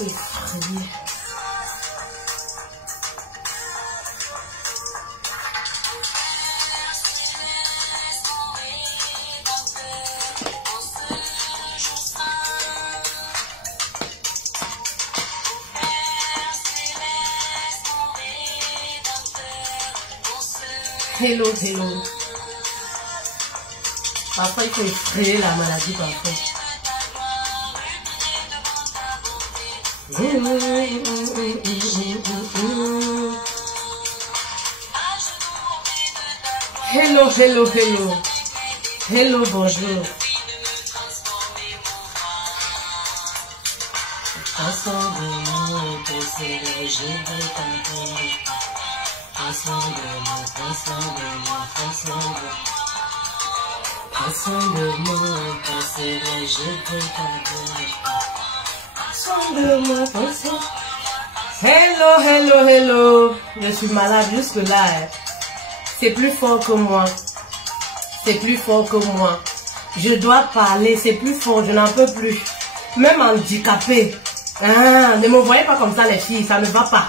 effrayé. Hello, hello. Parfois, il faut effrayer la maladie parfois. Hello, hello, hello. Hello, bonjour. Hello, hello, hello. Je suis malade jusque là. C'est plus fort que moi. C'est plus fort que moi. Je dois parler, c'est plus fort, je n'en peux plus. Même handicapé. Ah, ne me voyez pas comme ça les filles, ça ne va pas.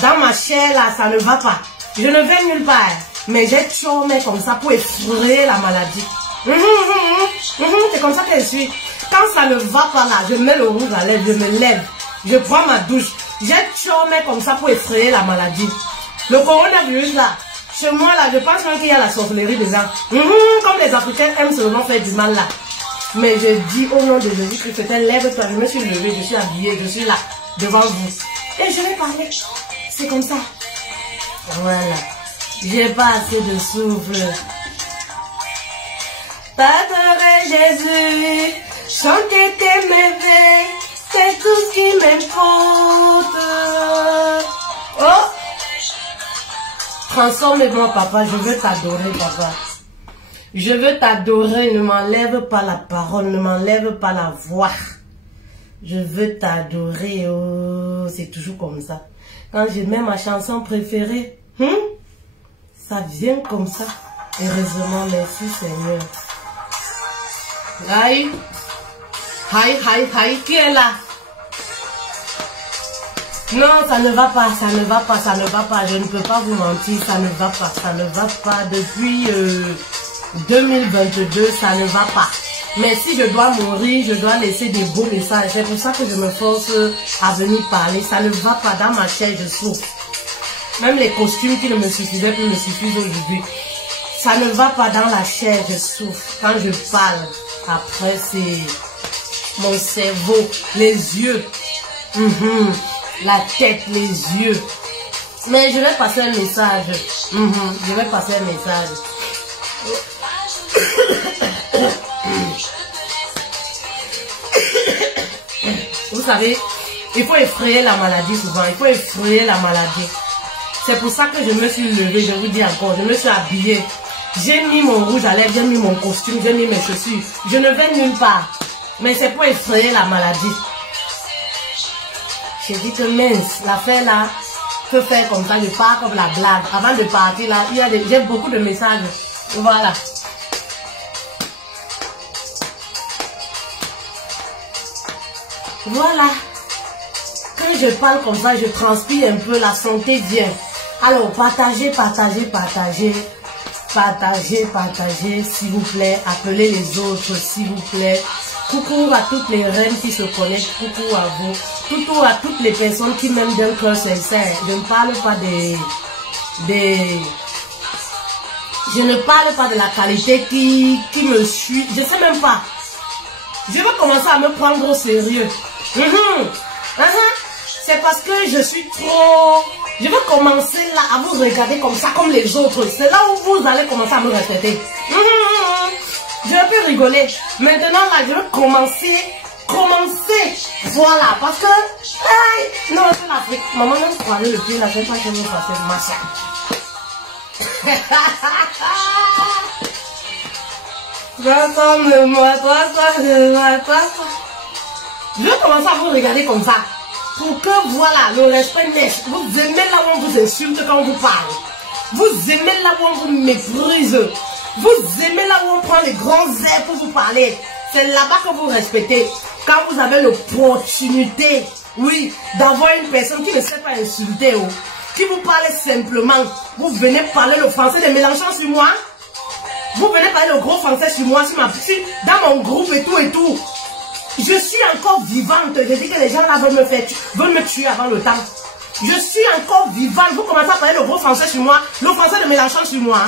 Dans ma chair là, ça ne va pas. Je ne vais nulle part. Mais j'ai chômé comme ça pour effrayer la maladie. C'est comme ça que je suis. Quand ça ne va pas là, je mets le rouge à lèvres, je me lève. Je prends ma douche. J'ai chômé comme ça pour effrayer la maladie. Le coronavirus là, chez moi là, je pense qu'il y a la sorcellerie dedans. Comme les Africains aiment seulement faire du mal là. Mais je dis au nom de Jésus que lève-toi, je me suis levée, je suis habillée, je suis là, devant vous. Et je vais parler. C'est comme ça. Voilà. J'ai pas assez de souffle. T'adorer Jésus, chanter tes merveilles, c'est tout ce qui m'importe. Oh! Transforme-moi, papa, je veux t'adorer, papa. Je veux t'adorer, ne m'enlève pas la parole, ne m'enlève pas la voix. Je veux t'adorer, oh, c'est toujours comme ça. Quand je mets ma chanson préférée, ça vient comme ça. Heureusement, merci Seigneur. Aïe, aïe, aïe, aïe, qui est là? Non, ça ne va pas, ça ne va pas, ça ne va pas. Je ne peux pas vous mentir, ça ne va pas, ça ne va pas. Depuis 2022, ça ne va pas. Mais si je dois mourir, je dois laisser des beaux messages. C'est pour ça que je me force à venir parler. Ça ne va pas dans ma chair, je souffre. Même les costumes qui ne me suffisaient plus me suffisent aujourd'hui. Ça ne va pas dans la chair, je souffre. Quand je parle, après c'est mon cerveau, les yeux, la tête, les yeux. Mais je vais passer un message. Je vais passer un message. Vous savez, il faut effrayer la maladie souvent. Il faut effrayer la maladie. C'est pour ça que je me suis levée, je vous dis encore, je me suis habillée. J'ai mis mon rouge à lèvres, j'ai mis mon costume, j'ai mis mes chaussures. Je ne vais nulle part. Mais c'est pour effrayer la maladie. J'ai dit que mince, l'affaire là peut faire comme ça, je pars comme la blague. Avant de partir là, j'ai beaucoup de messages. Voilà. Voilà. Quand je parle comme ça, je transpire un peu, la santé vient. Alors, partagez, partagez, partagez. Partagez, partagez, s'il vous plaît. Appelez les autres, s'il vous plaît. Coucou à toutes les reines qui se connectent. Coucou à vous. Coucou à toutes les personnes qui m'aiment d'un cœur sincère. Je ne parle pas je ne parle pas de la qualité qui me suit. Je sais même pas. Je vais commencer à me prendre au sérieux. C'est parce que je suis trop... Je vais commencer là à vous regarder comme ça, comme les autres. C'est là où vous allez commencer à me respecter. Je peux rigoler. Maintenant là, je vais commencer. Voilà, parce que... Hey, non, c'est l'Afrique. Maman, non, je croyais le pied, là, je ne sais pas que je vais passer ma soeur. Transforme-moi, transforme-moi. Je vais commencer à vous regarder comme ça. Pour que, voilà, le respect naisse. Vous aimez là où on vous insulte quand on vous parle. Vous aimez là où on vous méprise. Vous aimez là où on prend les grands airs pour vous parler. C'est là-bas que vous respectez. Quand vous avez l'opportunité Oui, d'avoir une personne qui ne sait pas insulter, oh, qui vous parle simplement. Vous venez parler le français de Mélenchon sur moi. Vous venez parler le gros français sur moi, sur dans mon groupe et tout et tout. Je suis encore vivante. Je dis que les gens là veulent me tuer avant le temps. Je suis encore vivante. Vous commencez à parler le gros français sur moi, le français de Mélenchon sur moi.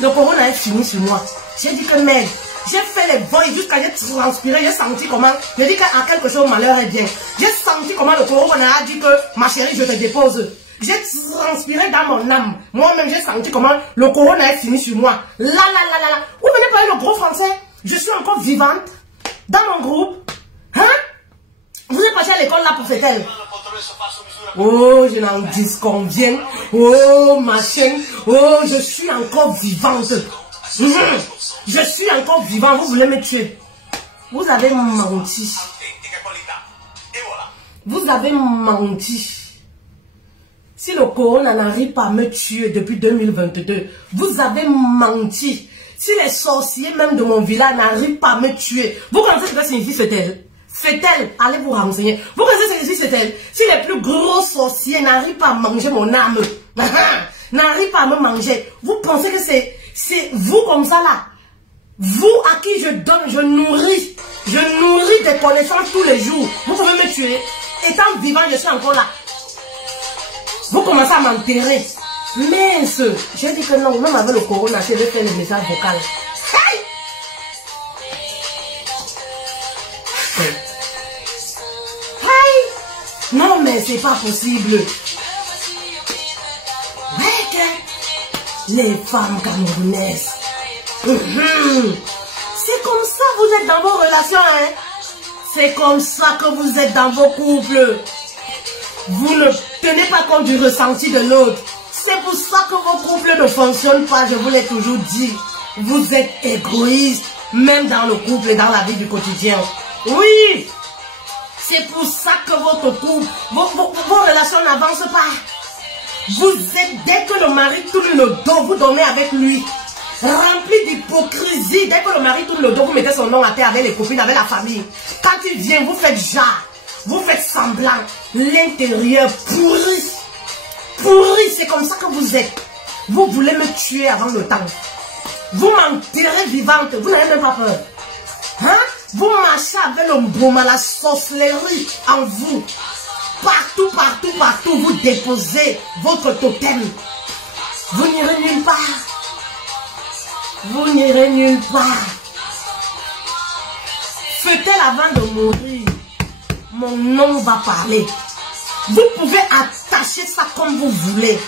Le corona est fini sur moi. J'ai dit que merde. J'ai fait les voix jusqu'à j'ai transpiré, j'ai senti comment, j'ai dit qu'à quelque chose malheur est bien. J'ai senti comment le corona a dit que ma chérie je te dépose. J'ai transpiré dans mon âme. Moi-même j'ai senti comment le corona est fini sur moi. Là. Vous venez parler le gros français. Je suis encore vivante dans mon groupe. Hein? Vous êtes parti à l'école là pour cette elle. Oh, je n'en dis combien. Oh, machin. Oh, je suis encore vivante. Je suis encore vivant, vous voulez me tuer. Vous avez menti. Vous avez menti. Si le corona n'arrive pas à me tuer depuis 2022, vous avez menti. Si les sorciers même de mon village n'arrivent pas à me tuer, vous connaissez ce que signifie Fetel? Fetel, allez vous renseigner. Vous connaissez ce que signifie Fetel? Si les plus gros sorciers n'arrivent pas à manger mon âme, n'arrivent pas à me manger, vous pensez que c'est vous comme ça là? Vous à qui je donne, je nourris des connaissances tous les jours. Vous pouvez me tuer. Étant vivant, je suis encore là. Vous commencez à m'enterrer. Mince, j'ai dit que non, même avec le corona, je vais faire le message vocal. Hey! Hey! Non, mais c'est pas possible. Les femmes camerounaises. C'est comme ça que vous êtes dans vos relations, hein? C'est comme ça que vous êtes dans vos couples. Vous ne tenez pas compte du ressenti de l'autre. C'est pour ça que vos couples ne fonctionnent pas, je vous l'ai toujours dit. Vous êtes égoïste, même dans le couple et dans la vie du quotidien. Oui! C'est pour ça que votre couple, vos relations n'avancent pas. Vous êtes, dès que le mari tourne le dos, vous dormez avec lui. Rempli d'hypocrisie. Dès que le mari tourne le dos, vous mettez son nom à terre avec les copines, avec la famille. Quand il vient, vous faites genre. Vous faites semblant. L'intérieur pourri. Pourri, c'est comme ça que vous êtes. Vous voulez me tuer avant le temps. Vous m'enterrez vivante. Vous n'avez même pas peur. Hein? Vous marchez avec le boum, la sorcellerie en vous. Partout, vous déposez votre totem. Vous n'irez nulle part. Vous n'irez nulle part. Fetel avant de mourir, mon nom va parler. Vous pouvez attacher ça comme vous voulez.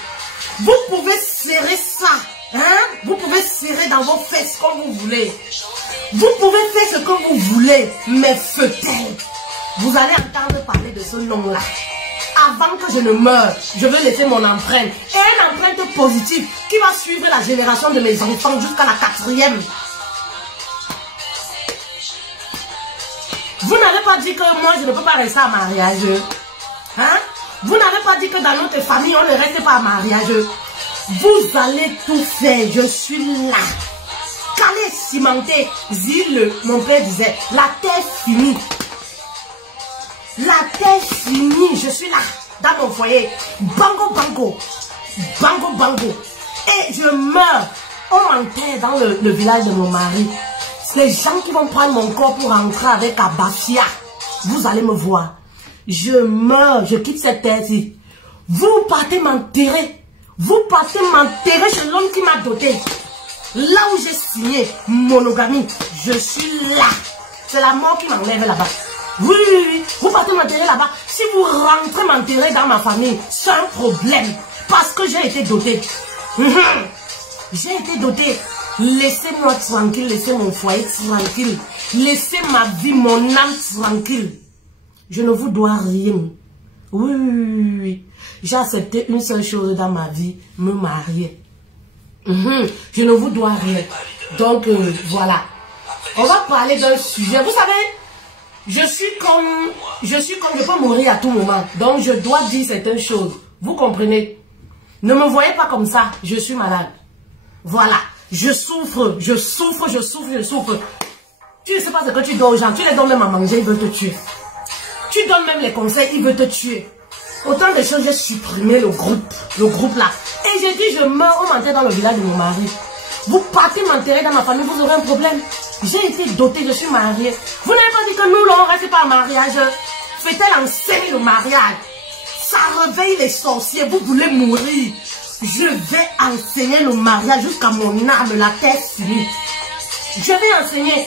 Vous pouvez serrer ça. Hein? Vous pouvez serrer dans vos fesses comme vous voulez. Vous pouvez faire ce que vous voulez. Mais Fetel, vous allez entendre parler de ce nom-là. Avant que je ne meure, je veux laisser mon empreinte. Et une empreinte positive qui va suivre la génération de mes enfants jusqu'à la 4e. Vous n'avez pas dit que moi je ne peux pas rester à mariage. Hein? Vous n'avez pas dit que dans notre famille on ne reste pas à mariage. Vous allez tout faire. Je suis là. Calé, cimenté. Zile, mon père disait, la terre finie. La terre finie, je suis là, dans mon foyer. Bango. Et je meurs. On m'enterre dans le village de mon mari. C'est les gens qui vont prendre mon corps pour rentrer avec Abafia. Vous allez me voir. Je meurs, je quitte cette terre-ci. Vous partez m'enterrer. Vous partez m'enterrer chez l'homme qui m'a doté. Là où j'ai signé monogamie, je suis là. C'est la mort qui m'enlève là-bas. Oui. Vous partez m'enterrer là-bas. Si vous rentrez m'enterrer dans ma famille, c'est un problème. Parce que j'ai été dotée. J'ai été dotée. Laissez-moi tranquille, laissez mon foyer tranquille. Laissez ma vie, mon âme tranquille. Je ne vous dois rien. Oui. J'ai accepté une seule chose dans ma vie, me marier. Je ne vous dois rien. Donc, voilà. On va parler d'un sujet. Vous savez, je suis comme je peux mourir à tout moment. Donc, je dois dire certaines choses. Vous comprenez? Ne me voyez pas comme ça. Je suis malade. Voilà. Je souffre. Tu ne sais pas ce que tu donnes aux gens. Tu les donnes même à manger, ils veulent te tuer. Tu donnes même les conseils, il veut te tuer. Autant de choses, j'ai supprimé le groupe là. Et j'ai dit, je meurs, on m'enterre dans le village de mon mari. Vous partez m'enterrer dans ma famille, vous aurez un problème. J'ai été dotée, je suis mariée. Vous n'avez pas dit que nous, là, on reste pas en mariage. Fait-elle enseigner le mariage? Ça réveille les sorciers, vous voulez mourir. Je vais enseigner le mariage jusqu'à mon âme, la terre finie. Je vais enseigner.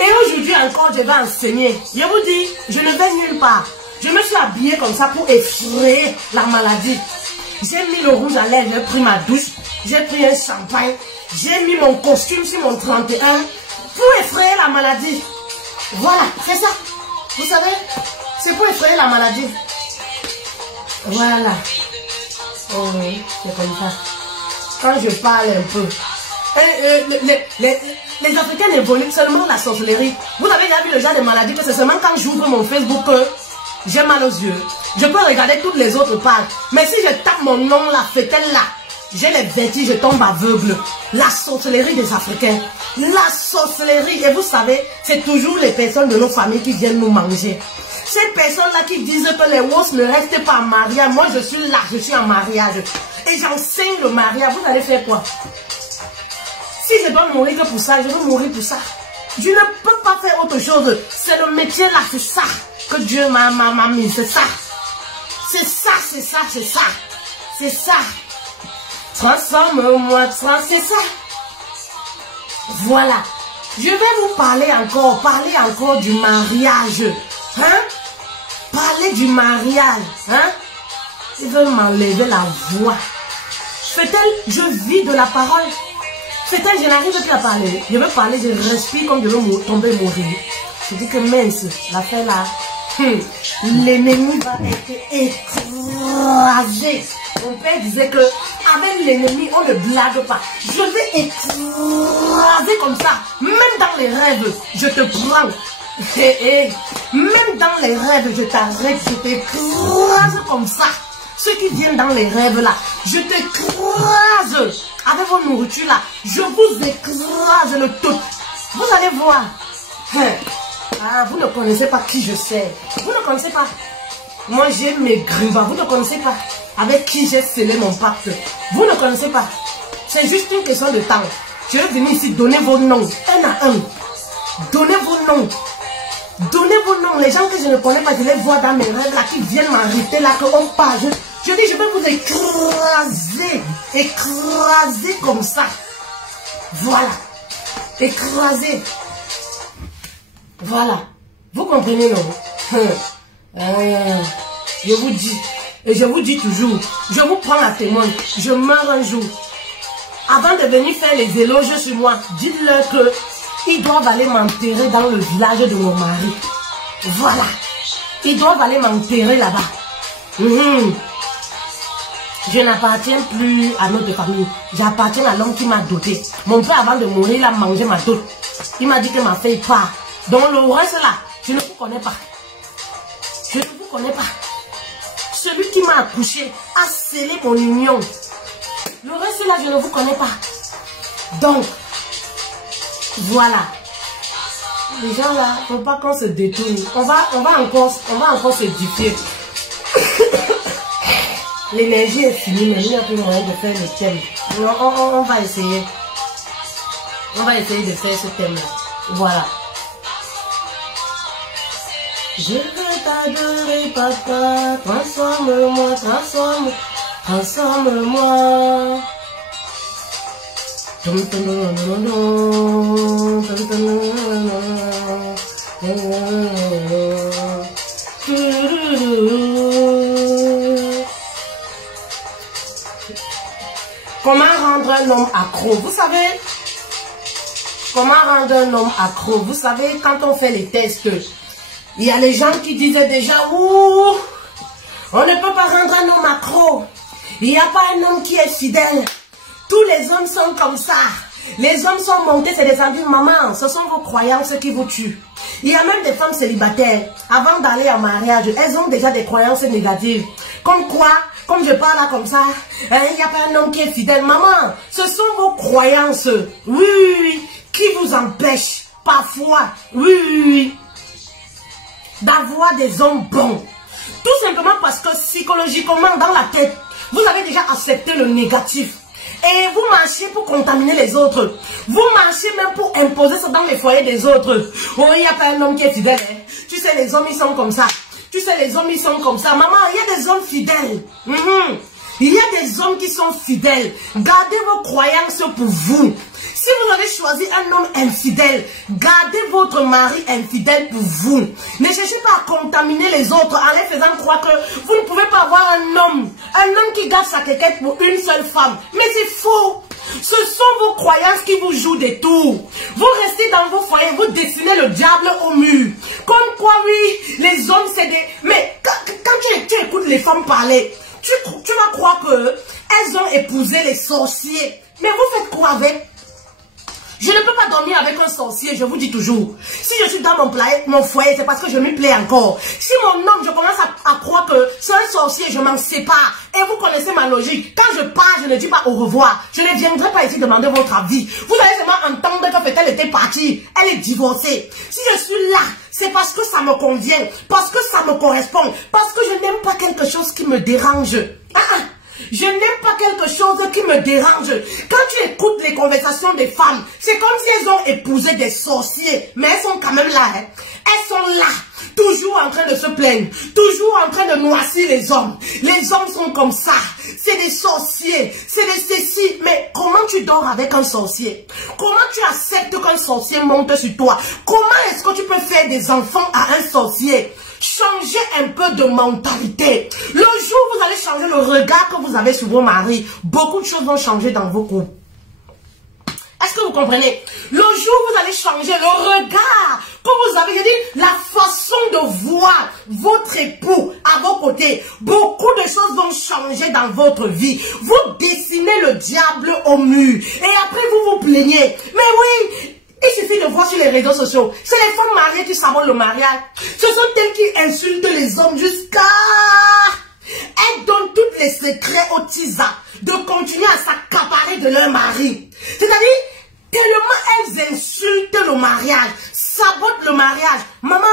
Et aujourd'hui encore, je vais enseigner. Je vous dis, je ne vais nulle part. Je me suis habillée comme ça pour effrayer la maladie. J'ai mis le rouge à lèvres, j'ai pris ma douche, j'ai pris un champagne, j'ai mis mon costume sur mon 31 pour effrayer la maladie. Voilà, c'est ça. Vous savez, c'est pour effrayer la maladie. Voilà. Oh oui, c'est comme ça. Quand je parle un peu. Les Africains évoluent seulement la sorcellerie. Vous avez déjà vu le genre de maladie que c'est seulement quand j'ouvre mon Facebook que j'ai mal aux yeux. Je peux regarder toutes les autres pages. Mais si je tape mon nom là, fait-elle là, j'ai les vertiges, je tombe aveugle. La sorcellerie des Africains. La sorcellerie. Et vous savez, c'est toujours les personnes de nos familles qui viennent nous manger. Ces personnes-là qui disent que les WOS ne restent pas en mariage. Moi, je suis là, je suis en mariage. Et j'enseigne le mariage. Vous allez faire quoi? Si je dois mourir que pour ça, je veux mourir pour ça. Je ne peux pas faire autre chose. C'est le métier là, c'est ça que Dieu m'a mis. C'est ça. C'est ça, c'est ça, c'est ça. C'est ça. Transforme-moi, c'est ça. Voilà. Je vais vous parler encore du mariage. Hein? Parler du mariage. Hein? Ils veulent m'enlever la voix. Fait-elle, je vis de la parole. Fait-elle, je n'arrive plus à parler. Je veux parler, je respire comme je veux tomber et mourir. Je dis que mince, l'affaire là, l'ennemi va être écrasé. Mon père disait que avec l'ennemi, on ne blague pas. Je vais écraser comme ça. Même dans les rêves, je te prends. Même dans les rêves, je t'arrête, je t'écrase comme ça. Ceux qui viennent dans les rêves là, je t'écrase. Avec vos nourritures là, je vous écrase le tout. Vous allez voir. Ah, vous ne connaissez pas qui je sais. Vous ne connaissez pas. Moi j'ai mes grivas. Vous ne connaissez pas. Avec qui j'ai scellé mon pacte. Vous ne connaissez pas. C'est juste une question de temps. Je vais venir ici donner vos noms. Un à un. Donnez vos noms. Donnez vos noms. Les gens que je ne connais pas, je les vois dans mes rêves là, qui viennent m'arrêter là, qu'on parle. Je dis, je vais vous écraser. Écraser comme ça. Voilà. Écraser. Voilà. Vous comprenez, non? Je vous dis. Et je vous dis toujours. Je vous prends la témoin. Je meurs un jour. Avant de venir faire les éloges sur moi, dites-leur que ils doivent aller m'enterrer dans le village de mon mari. Voilà. Ils doivent aller m'enterrer là-bas. Je n'appartiens plus à notre famille. J'appartiens à l'homme qui m'a doté. Mon père, avant de mourir, il a mangé ma dot. Il m'a dit que ma fille part. Donc le reste là, je ne vous connais pas. Je ne vous connais pas. Celui qui m'a accouché a scellé mon union. Le reste là, je ne vous connais pas. Donc, voilà. Les gens là, il ne faut pas qu'on se détourne. On va encore se diffuser. L'énergie est finie, mais il n'y a plus moyen de faire le thème. Non, on va essayer. On va essayer de faire ce thème-là. Voilà. Je veux t'adorer, papa. Transforme-moi, transforme-moi. Comment rendre un homme accro? Vous savez, comment rendre un homme accro? Vous savez, quand on fait les tests, il y a les gens qui disaient déjà, ouh, on ne peut pas rendre un homme accro. Il n'y a pas un homme qui est fidèle. Tous les hommes sont comme ça. Les hommes sont montés, c'est descendu. Maman, ce sont vos croyances qui vous tuent. Il y a même des femmes célibataires. Avant d'aller en mariage, elles ont déjà des croyances négatives. Comme quoi, comme je parle là comme ça, il n'y a pas un homme qui est fidèle. Maman, ce sont vos croyances. Oui, qui vous empêchent. Parfois, oui. d'avoir des hommes bons. Tout simplement parce que psychologiquement, dans la tête, vous avez déjà accepté le négatif. Et vous marchez pour contaminer les autres. Vous marchez même pour imposer ça dans les foyers des autres. Oh, il n'y a pas un homme qui est fidèle. Hein. Tu sais, les hommes, ils sont comme ça. Tu sais, les hommes, ils sont comme ça. Maman, il y a des hommes fidèles. Il y a des hommes qui sont fidèles. Gardez vos croyances pour vous. Si vous avez choisi un homme infidèle, gardez votre mari infidèle pour vous. Ne cherchez pas à contaminer les autres en les faisant croire que vous ne pouvez pas avoir un homme qui garde sa quéquette pour une seule femme. Mais c'est faux. Ce sont vos croyances qui vous jouent des tours. Vous restez dans vos foyers, vous dessinez le diable au mur. Comme quoi, oui, les hommes, c'est des... Mais quand tu écoutes les femmes parler, tu vas croire qu'elles ont épousé les sorciers. Mais vous faites quoi avec? Je ne peux pas dormir avec un sorcier, je vous dis toujours. Si je suis dans mon foyer, c'est parce que je m'y plais encore. Si mon homme, je commence à croire que c'est un sorcier, je m'en sépare. Et vous connaissez ma logique. Quand je pars, je ne dis pas au revoir. Je ne viendrai pas ici demander votre avis. Vous allez seulement entendre que peut-être elle était partie. Elle est divorcée. Si je suis là, c'est parce que ça me convient. Parce que ça me correspond. Parce que je n'aime pas quelque chose qui me dérange. Je n'aime pas quelque chose qui me dérange. Quand tu écoutes les conversations des femmes, c'est comme si elles ont épousé des sorciers. Mais elles sont quand même là. Hein. Elles sont là, toujours en train de se plaindre. Toujours en train de noircir les hommes. Les hommes sont comme ça. C'est des sorciers. C'est des ceci. Mais comment tu dors avec un sorcier? Comment tu acceptes qu'un sorcier monte sur toi? Comment est-ce que tu peux faire des enfants à un sorcier? Changez un peu de mentalité. Le jour où vous allez changer le regard que vous avez sur vos maris, beaucoup de choses vont changer dans vos couples. Est-ce que vous comprenez? Le jour où vous allez changer le regard que vous avez, je dis, la façon de voir votre époux à vos côtés, beaucoup de choses vont changer dans votre vie. Vous dessinez le diable au mur et après vous vous plaignez. Mais oui, il suffit de voir sur les réseaux sociaux. C'est les femmes mariées qui sabotent le mariage. Ce sont elles qui insultent les hommes jusqu'à... Elles donnent tous les secrets aux tisas de continuer à s'accaparer de leur mari. C'est-à-dire, tellement elles insultent le mariage, sabotent le mariage. Maman,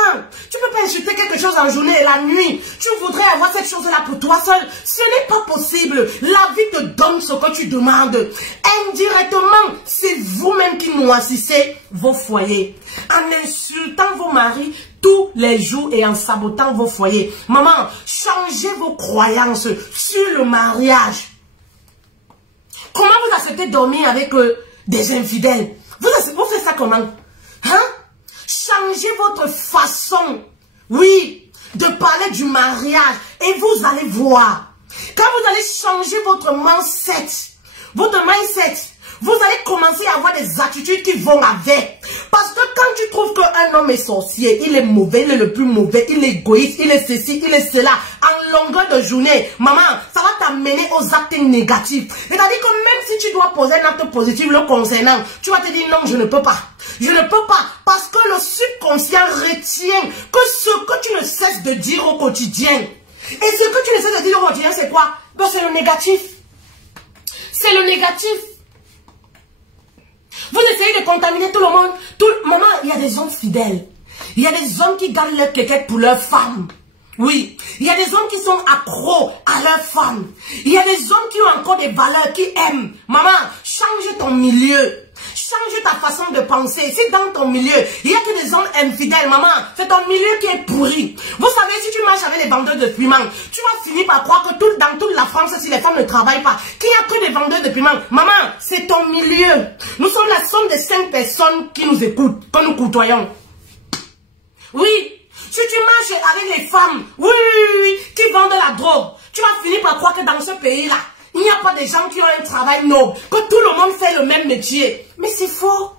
tu ne peux pas insulter quelque chose en journée et la nuit. Tu voudrais avoir cette chose-là pour toi seul. Ce n'est pas possible. La vie te donne ce que tu demandes. Indirectement, c'est vous-même qui noircissez vos foyers. En insultant vos maris tous les jours et en sabotant vos foyers. Maman, changez vos croyances sur le mariage. Comment vous acceptez de dormir avec des infidèles? Vous faites ça comment? Hein? Changez votre façon, oui, de parler du mariage et vous allez voir. Quand vous allez changer votre mindset, vous allez commencer à avoir des attitudes qui vont avec. Parce que quand tu trouves qu'un homme est sorcier, il est mauvais, il est le plus mauvais, il est égoïste, il est ceci, il est cela, en longueur de journée, maman, ça va t'amener aux actes négatifs. C'est-à-dire que même si tu dois poser un acte positif le concernant, tu vas te dire non, je ne peux pas. Je ne peux pas. Parce que le subconscient retient que ce que tu ne cesses de dire au quotidien. Et ce que tu ne cesses de dire au quotidien, c'est quoi? Ben, c'est le négatif. C'est le négatif. Vous essayez de contaminer tout le monde. Maman, il y a des hommes fidèles. Il y a des hommes qui gardent leur quéquette pour leurs femmes. Oui, il y a des hommes qui sont accros à leurs femmes. Il y a des hommes qui ont encore des valeurs, qui aiment. Maman, change ton milieu. Change ta façon de penser. Si dans ton milieu, il n'y a que des hommes infidèles, maman, c'est ton milieu qui est pourri. Vous savez, si tu marches avec les vendeurs de piments, tu vas finir par croire que dans toute la France, si les femmes ne travaillent pas, qu'il n'y a que des vendeurs de piments. Maman, c'est ton milieu. Nous sommes la somme des 5 personnes qui nous écoutent, que nous côtoyons. Oui. Si tu marches avec les femmes, oui, qui vendent la drogue, tu vas finir par croire que dans ce pays-là, il n'y a pas des gens qui ont un travail noble, que tout le monde fait le même métier. Mais c'est faux.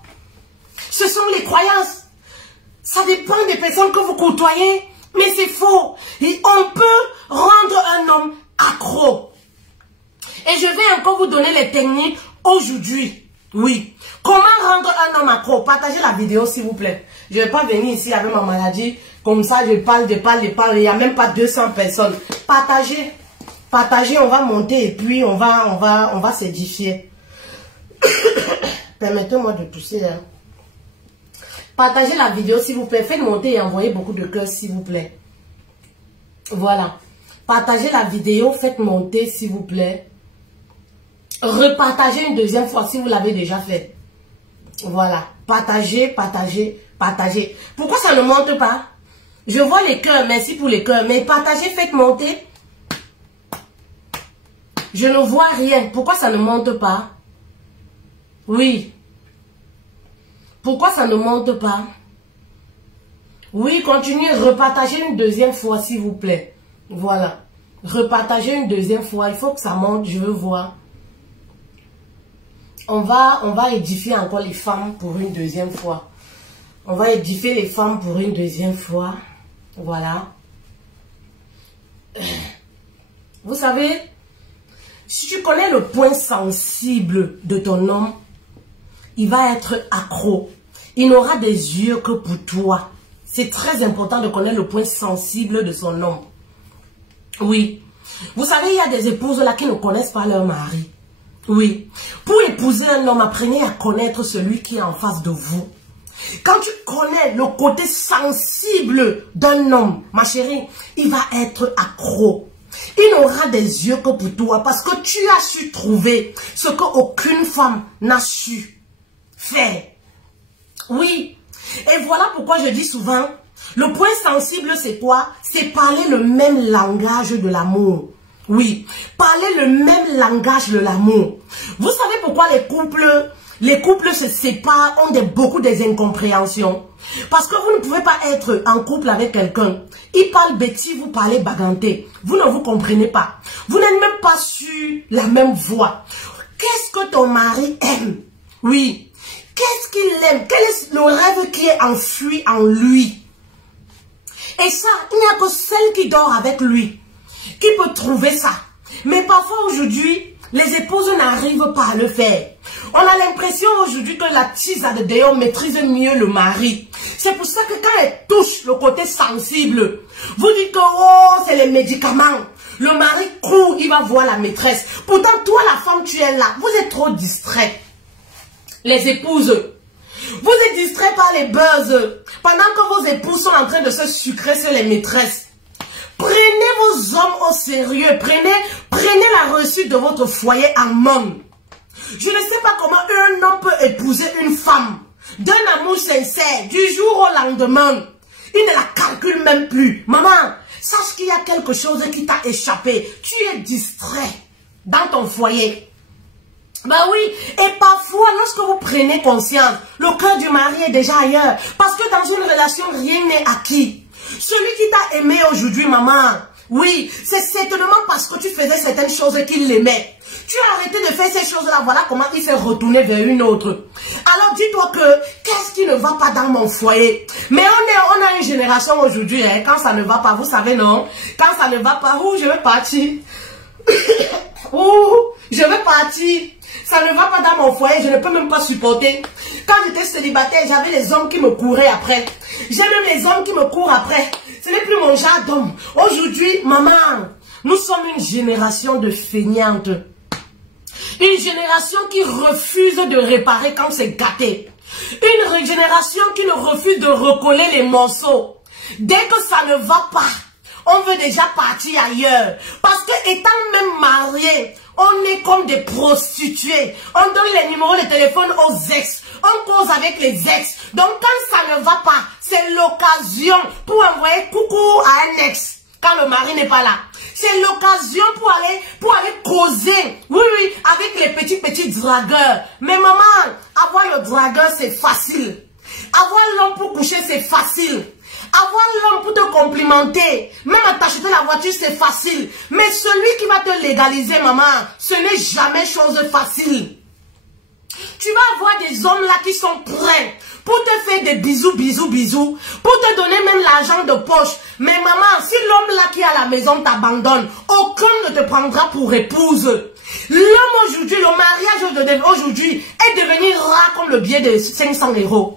Ce sont les croyances. Ça dépend des personnes que vous côtoyez. Mais c'est faux. Et on peut rendre un homme accro. Et je vais encore vous donner les techniques aujourd'hui. Oui. Comment rendre un homme accro? Partagez la vidéo s'il vous plaît. Je ne vais pas venir ici avec ma maladie. Comme ça, je parle. Il n'y a même pas 200 personnes. Partagez. Partagez, on va monter et puis on va s'édifier. Permettez-moi de tousser. Hein. Partagez la vidéo, s'il vous plaît. Faites monter et envoyez beaucoup de cœurs, s'il vous plaît. Voilà. Partagez la vidéo, faites monter, s'il vous plaît. Repartagez une deuxième fois si vous l'avez déjà fait. Voilà. Partagez, partagez, partagez. Pourquoi ça ne monte pas? Je vois les cœurs, merci pour les cœurs. Mais partagez, faites monter. Je ne vois rien. Pourquoi ça ne monte pas? Oui. Pourquoi ça ne monte pas? Oui, continuez. Repartagez une deuxième fois, s'il vous plaît. Voilà. Repartagez une deuxième fois. Il faut que ça monte. Je veux voir. On va édifier encore les femmes pour une deuxième fois. On va édifier les femmes pour une deuxième fois. Voilà. Vous savez, si tu connais le point sensible de ton homme, il va être accro. Il n'aura des yeux que pour toi. C'est très important de connaître le point sensible de son homme. Oui. Vous savez, il y a des épouses là qui ne connaissent pas leur mari. Oui. Pour épouser un homme, apprenez à connaître celui qui est en face de vous. Quand tu connais le côté sensible d'un homme, ma chérie, il va être accro. Il n'aura des yeux que pour toi parce que tu as su trouver ce qu'aucune femme n'a su faire. Oui. Et voilà pourquoi je dis souvent, le point sensible c'est quoi? C'est parler le même langage de l'amour. Oui, parler le même langage de l'amour. Vous savez pourquoi les couples se séparent, ont beaucoup des incompréhensions? Parce que vous ne pouvez pas être en couple avec quelqu'un. Il parle bêtise, vous parlez baganté. Vous ne vous comprenez pas. Vous n'êtes même pas sur la même voie. Qu'est-ce que ton mari aime? Oui. Qu'est-ce qu'il aime? Quel est le rêve qui est enfui en lui? Et ça, il n'y a que celle qui dort avec lui qui peut trouver ça. Mais parfois aujourd'hui, les épouses n'arrivent pas à le faire. On a l'impression aujourd'hui que la tisa de Déo maîtrise mieux le mari. C'est pour ça que quand elle touche le côté sensible, vous dites que oh, c'est les médicaments. Le mari court, il va voir la maîtresse. Pourtant, toi la femme, tu es là. Vous êtes trop distrait. Les épouses, vous êtes distrait par les buzz. Pendant que vos épouses sont en train de se sucrer sur les maîtresses. Prenez vos hommes au sérieux. Prenez la réussite de votre foyer en main. Je ne sais pas comment un homme peut épouser une femme d'un amour sincère du jour au lendemain. Il ne la calcule même plus. Maman, sache qu'il y a quelque chose qui t'a échappé. Tu es distrait dans ton foyer. Ben oui, et parfois, lorsque vous prenez conscience, le cœur du mari est déjà ailleurs. Parce que dans une relation, rien n'est acquis. Celui qui t'a aimé aujourd'hui, maman, oui, c'est certainement parce que tu faisais certaines choses qu'il l'aimait. Tu as arrêté de faire ces choses-là, voilà comment il s'est retourné vers une autre. Alors dis-toi que, qu'est-ce qui ne va pas dans mon foyer? Mais on a une génération aujourd'hui, hein, quand ça ne va pas, vous savez non? Quand ça ne va pas, où je vais partir? Ouh, je vais partir. Ça ne va pas dans mon foyer, je ne peux même pas supporter. Quand j'étais célibataire, j'avais les hommes qui me couraient après. J'ai même les hommes qui me courent après. Ce n'est plus mon genre d'homme. Aujourd'hui, maman, nous sommes une génération de feignantes. Une génération qui refuse de réparer quand c'est gâté. Une génération qui ne refuse de recoller les morceaux. Dès que ça ne va pas, on veut déjà partir ailleurs. Parce que étant même marié, on est comme des prostituées. On donne les numéros de téléphone aux ex. On cause avec les ex. Donc quand ça ne va pas, c'est l'occasion pour envoyer coucou à un ex. Quand le mari n'est pas là. C'est l'occasion pour aller causer. Oui, oui, avec les petits dragueurs. Mais maman, avoir le dragueur, c'est facile. Avoir l'homme pour coucher, c'est facile. Avoir l'homme pour te complimenter, même à t'acheter la voiture, c'est facile. Mais celui qui va te légaliser, maman, ce n'est jamais chose facile. Tu vas avoir des hommes là qui sont prêts pour te faire des bisous, pour te donner même l'argent de poche. Mais maman, si l'homme là qui est à la maison t'abandonne, aucun ne te prendra pour épouse. L'homme aujourd'hui, le mariage aujourd'hui est devenu rare comme le billet de 500 €.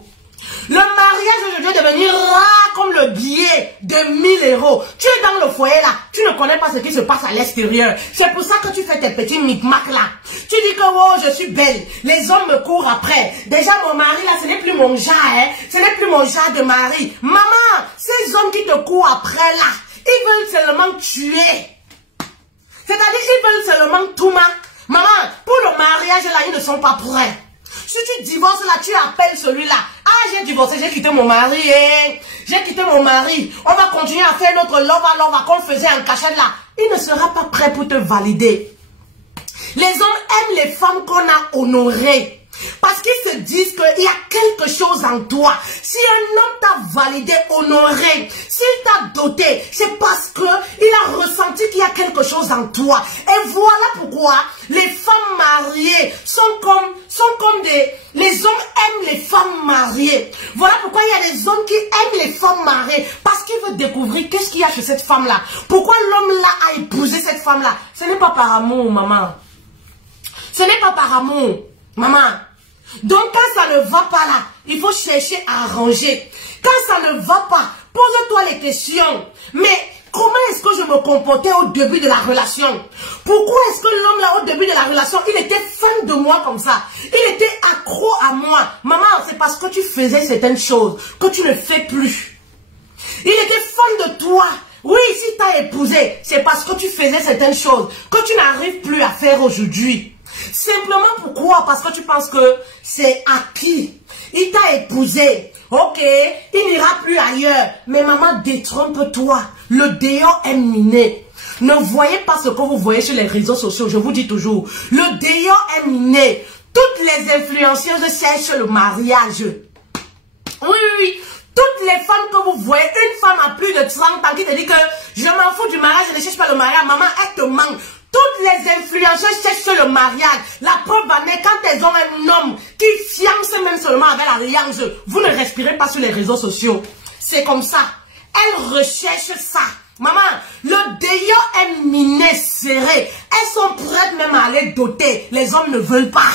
Le mariage aujourd'hui est devenu rare comme le billet de 1000 €. Tu es dans le foyer là, tu ne connais pas ce qui se passe à l'extérieur. C'est pour ça que tu fais tes petits micmacs là. Tu dis que oh, je suis belle, les hommes me courent après. Déjà mon mari là, ce n'est plus mon genre, hein. Ce n'est plus mon genre de mari. Maman, ces hommes qui te courent après là, ils veulent seulement tuer. C'est-à-dire qu'ils veulent seulement tout ma. Maman, pour le mariage là, ils ne sont pas prêts. Si tu divorces là, tu appelles celui-là. Ah, j'ai divorcé, j'ai quitté mon mari. J'ai quitté mon mari. On va continuer à faire notre love qu'on faisait en cachette là. Il ne sera pas prêt pour te valider. Les hommes aiment les femmes qu'on a honorées. Parce qu'ils se disent qu'il y a quelque chose en toi. Si un homme t'a validé, honoré, s'il t'a doté, c'est parce qu'il a ressenti qu'il y a quelque chose en toi. Et voilà pourquoi les femmes mariées sont comme des... Les hommes aiment les femmes mariées. Voilà pourquoi il y a des hommes qui aiment les femmes mariées. Parce qu'ils veulent découvrir qu'est-ce qu'il y a chez cette femme-là. Pourquoi l'homme-là a épousé cette femme-là. Ce n'est pas par amour, maman. Ce n'est pas par amour. Maman, donc quand ça ne va pas là, il faut chercher à arranger. Quand ça ne va pas, pose-toi les questions. Mais comment est-ce que je me comportais au début de la relation? Pourquoi est-ce que l'homme là au début de la relation, il était fan de moi comme ça? Il était accro à moi. Maman, c'est parce que tu faisais certaines choses que tu ne fais plus. Il était fan de toi. Oui, si tu as épousé, c'est parce que tu faisais certaines choses que tu n'arrives plus à faire aujourd'hui. Simplement pourquoi? Parce que tu penses que c'est acquis. Il t'a épousé. Ok, il n'ira plus ailleurs. Mais maman, détrompe-toi. Le déant est miné. Ne voyez pas ce que vous voyez sur les réseaux sociaux. Je vous dis toujours. Le déant est miné. Toutes les influenceuses cherchent le mariage. Oui. Toutes les femmes que vous voyez, une femme à plus de 30 ans qui te dit que je m'en fous du mariage, je ne cherche pas le mariage. Maman, elle te manque. Toutes les influenceuses cherchent le mariage. La preuve en est quand elles ont un homme qui fiance même seulement avec l'alliance. Vous ne respirez pas sur les réseaux sociaux. C'est comme ça. Elles recherchent ça. Maman, le déant est miné, serré. Elles sont prêtes même à aller doter. Les hommes ne veulent pas.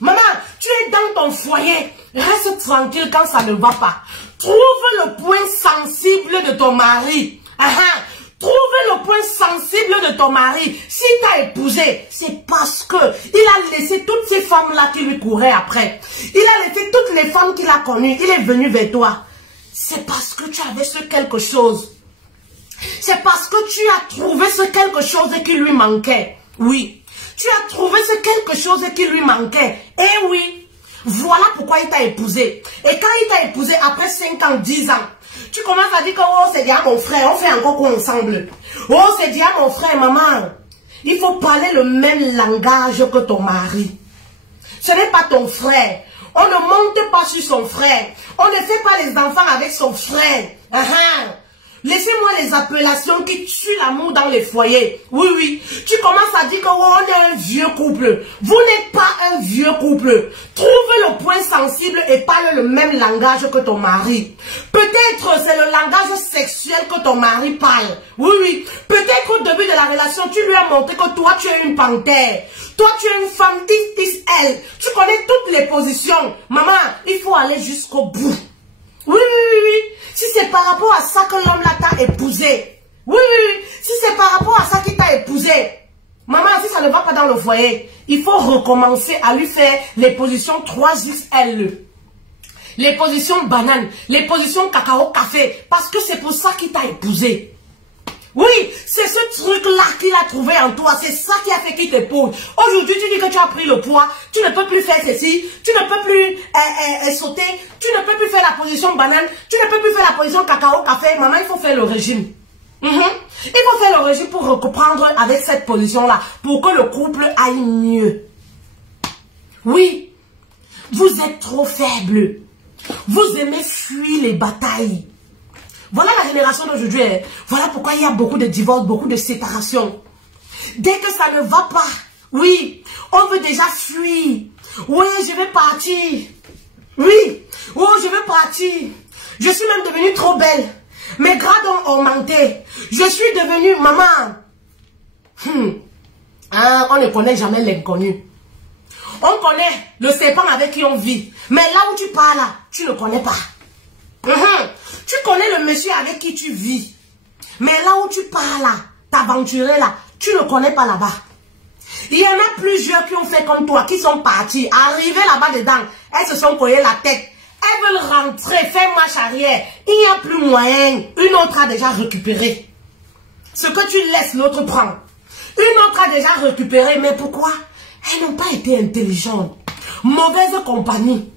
Maman, tu es dans ton foyer. Reste tranquille quand ça ne va pas. Trouve le point sensible de ton mari. Trouve le point sensible de ton mari. Si t'as épousé, c'est parce que il a laissé toutes ces femmes-là qui lui couraient après. Il a laissé toutes les femmes qu'il a connues. Il est venu vers toi. C'est parce que tu avais ce quelque chose. C'est parce que tu as trouvé ce quelque chose qui lui manquait. Oui. Tu as trouvé ce quelque chose qui lui manquait. Eh oui. Voilà pourquoi il t'a épousé. Et quand il t'a épousé, après 5 ans, 10 ans, tu commences à dire que oh, c'est déjà mon frère, on fait encore quoi ensemble? Oh, c'est déjà mon frère, maman. Il faut parler le même langage que ton mari. Ce n'est pas ton frère. On ne monte pas sur son frère. On ne fait pas les enfants avec son frère. Laissez-moi les appellations qui tuent l'amour dans les foyers. Oui. Tu commences à dire que oh, on est un vieux couple. Vous n'êtes pas un vieux couple. Trouve le point sensible et parle le même langage que ton mari. Peut-être c'est le langage sexuel que ton mari parle. Oui. Peut-être qu'au début de la relation, tu lui as montré que toi, tu es une panthère. Toi, tu es une femme, this, elle. Tu connais toutes les positions. Maman, il faut aller jusqu'au bout. Oui. Si c'est par rapport à ça que l'homme là t'a épousé. Oui. Si c'est par rapport à ça qu'il t'a épousé. Maman, si ça ne va pas dans le foyer, il faut recommencer à lui faire les positions 3XL. Les positions banane, les positions cacao café. Parce que c'est pour ça qu'il t'a épousé. Oui, c'est ce truc-là qu'il a trouvé en toi. C'est ça qui a fait qu'il t'épouse. Aujourd'hui, tu dis que tu as pris le poids. Tu ne peux plus faire ceci. Tu ne peux plus sauter. Tu ne peux plus faire la position banane. Tu ne peux plus faire la position cacao, café. Maman, il faut faire le régime. Il faut faire le régime pour reprendre avec cette position-là. Pour que le couple aille mieux. Oui, vous êtes trop faible. Vous aimez fuir les batailles. Voilà la génération d'aujourd'hui. Voilà pourquoi il y a beaucoup de divorces, beaucoup de séparations. Dès que ça ne va pas, oui, on veut déjà fuir. Oui, je vais partir. Oui, oh, je vais partir. Je suis même devenue trop belle. Mes grades ont augmenté. Je suis devenue maman. On ne connaît jamais l'inconnu. On connaît le serpent avec qui on vit. Mais là où tu pars là, tu ne connais pas. Tu connais le monsieur avec qui tu vis. Mais là où tu pars là, t'aventurer là, tu ne connais pas là-bas. Il y en a plusieurs qui ont fait comme toi, qui sont partis, arrivés là-bas dedans. Elles se sont collées la tête. Elles veulent rentrer, faire marche arrière. Il n'y a plus moyen. Une autre a déjà récupéré. Ce que tu laisses, l'autre prend. Une autre a déjà récupéré. Mais pourquoi? Elles n'ont pas été intelligentes. Mauvaise compagnie.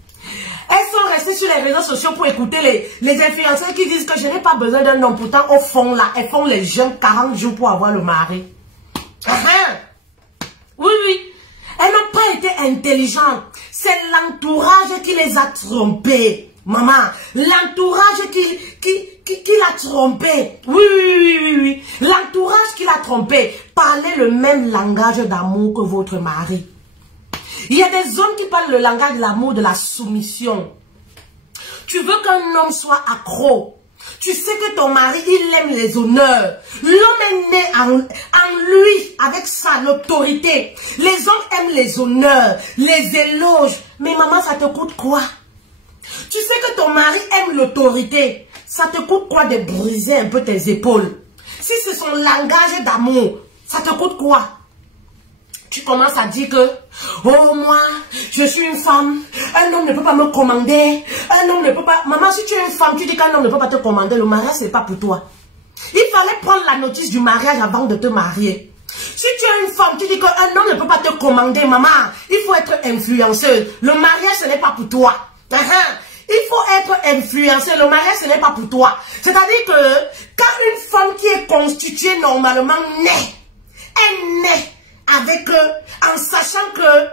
Elles sont restées sur les réseaux sociaux pour écouter les influenceurs qui disent que je n'ai pas besoin d'un homme. Pourtant, au fond, là, elles font les jeunes 40 jours pour avoir le mari. Oui, oui. Elles n'ont pas été intelligentes. C'est l'entourage qui les a trompées. Maman, l'entourage qui l'a trompée. Oui, oui, oui, oui, oui. L'entourage qui l'a trompée. Parlez le même langage d'amour que votre mari. Il y a des hommes qui parlent le langage de l'amour, de la soumission. Tu veux qu'un homme soit accro. Tu sais que ton mari, il aime les honneurs. L'homme est né en lui, avec ça, l'autorité. Les hommes aiment les honneurs, les éloges. Mais maman, ça te coûte quoi? Tu sais que ton mari aime l'autorité. Ça te coûte quoi de briser un peu tes épaules? Si c'est son langage d'amour, ça te coûte quoi? Tu commences à dire que, oh moi, je suis une femme, un homme ne peut pas me commander, un homme ne peut pas... Maman, si tu es une femme, tu dis qu'un homme ne peut pas te commander, le mariage, ce n'est pas pour toi. Il fallait prendre la notice du mariage avant de te marier. Si tu es une femme, tu dis qu'un homme ne peut pas te commander, maman, il faut être influenceuse. Le mariage, ce n'est pas pour toi. Il faut être influenceuse, le mariage, ce n'est pas pour toi. C'est-à-dire que, quand une femme qui est constituée normalement naît, elle naît avec en sachant que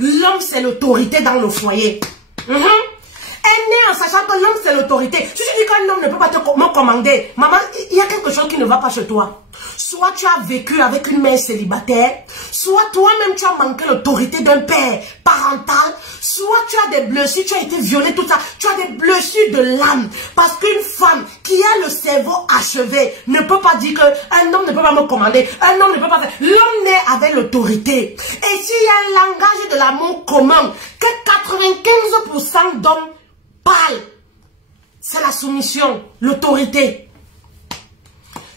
l'homme c'est l'autorité dans le foyer. Elle naît en sachant que l'homme c'est l'autorité. Si tu dis qu'un homme ne peut pas me commander, maman, il y a quelque chose qui ne va pas chez toi. Soit tu as vécu avec une mère célibataire, soit toi-même tu as manqué l'autorité d'un père parental, soit tu as des blessures, tu as été violé, tout ça, tu as des blessures de l'âme. Parce qu'une femme qui a le cerveau achevé ne peut pas dire qu'un homme ne peut pas me commander, un homme ne peut pas faire. L'homme naît avec l'autorité. Et s'il y a un langage de l'amour commun, que 95% d'hommes parlent, c'est la soumission, l'autorité.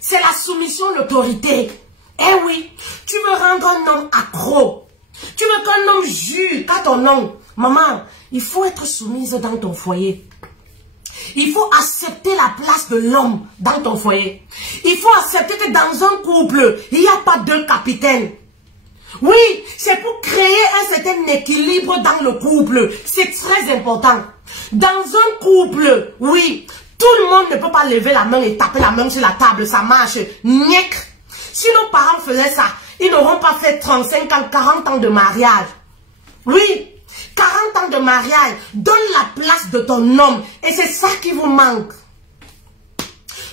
C'est la soumission, l'autorité. Eh oui, tu veux rendre un homme accro. Tu veux qu'un homme jure qu'à ton nom. Maman, il faut être soumise dans ton foyer. Il faut accepter la place de l'homme dans ton foyer. Il faut accepter que dans un couple, il n'y a pas deux capitaines. Oui, c'est pour créer un certain équilibre dans le couple. C'est très important. Dans un couple, oui, tout le monde ne peut pas lever la main et taper la main sur la table. Ça marche. Niek. Si nos parents faisaient ça, ils n'auront pas fait 35 ans, 40 ans de mariage. Oui, 40 ans de mariage. Donne la place de ton homme. Et c'est ça qui vous manque.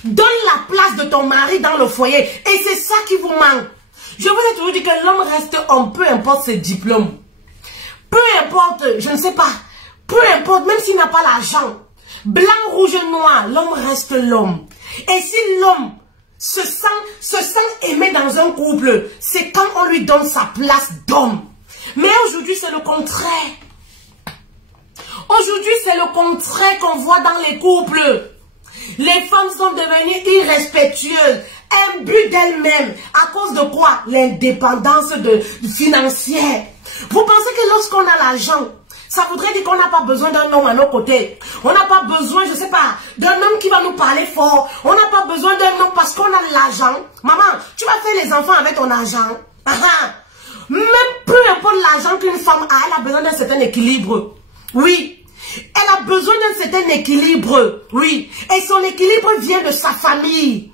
Donne la place de ton mari dans le foyer. Et c'est ça qui vous manque. Je vous ai toujours dit que l'homme reste homme, peu importe ses diplômes. Peu importe, je ne sais pas. Peu importe, même s'il n'a pas l'argent. Blanc, rouge, noir, l'homme reste l'homme. Et si l'homme se sent aimé dans un couple, c'est quand on lui donne sa place d'homme. Mais aujourd'hui, c'est le contraire. Aujourd'hui, c'est le contraire qu'on voit dans les couples. Les femmes sont devenues irrespectueuses, imbues d'elles-mêmes. À cause de quoi? L'indépendance financière. Vous pensez que lorsqu'on a l'argent, ça voudrait dire qu'on n'a pas besoin d'un homme à nos côtés. On n'a pas besoin, je ne sais pas, d'un homme qui va nous parler fort. On n'a pas besoin d'un homme parce qu'on a de l'argent. Maman, tu vas faire les enfants avec ton argent. Même peu importe l'argent qu'une femme a, elle a besoin d'un certain équilibre. Oui. Elle a besoin d'un certain équilibre. Oui. Et son équilibre vient de sa famille.